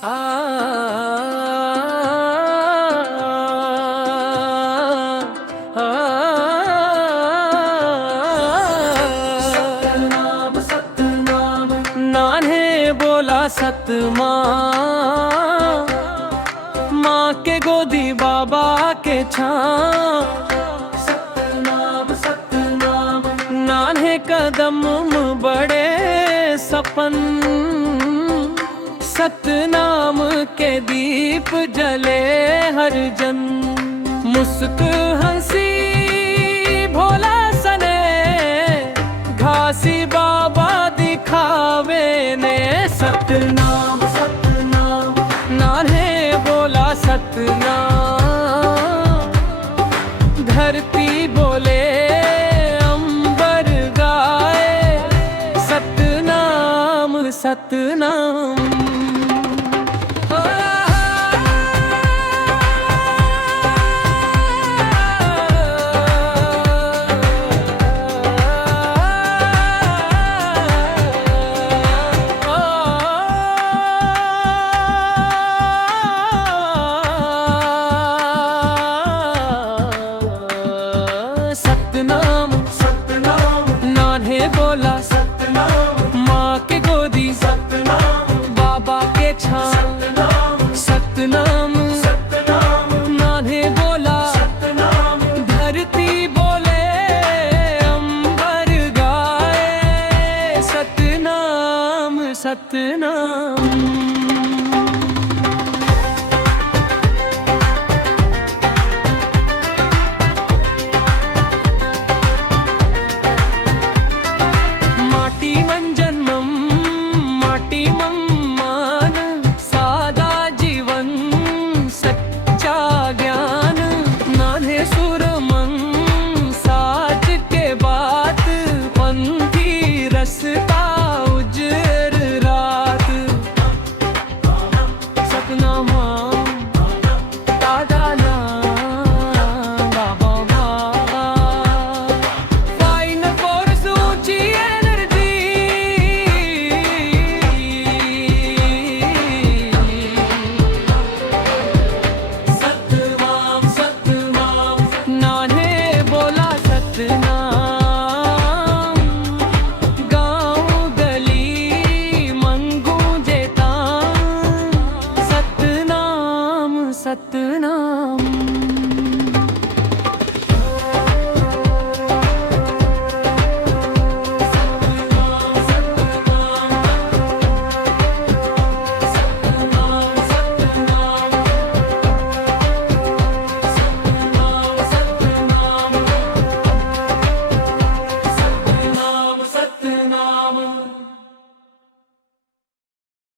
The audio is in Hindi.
सतनाम सतनाम नान्हे बोला सतनाम, माँ के गोदी बाबा के छाँव। सतनाम सतनाम नान्हे कदम बड़े सपन, सतनाम के दीप जले हर जन। मुस्क हंसी भोला सने, घासी बाबा दिखावे ने। सतनाम सतनाम नान्हे बोला सतनाम, धरती बोले अंबर गाए। सतनाम सतनाम सतनाम सतनाम नान्हे बोला सतनाम, माँ के गोदी सतनाम, बाबा के छाँव। सतनाम सतनाम नान्हे बोला सतनाम, धरती बोले अंबर गाए। सतनाम सतनाम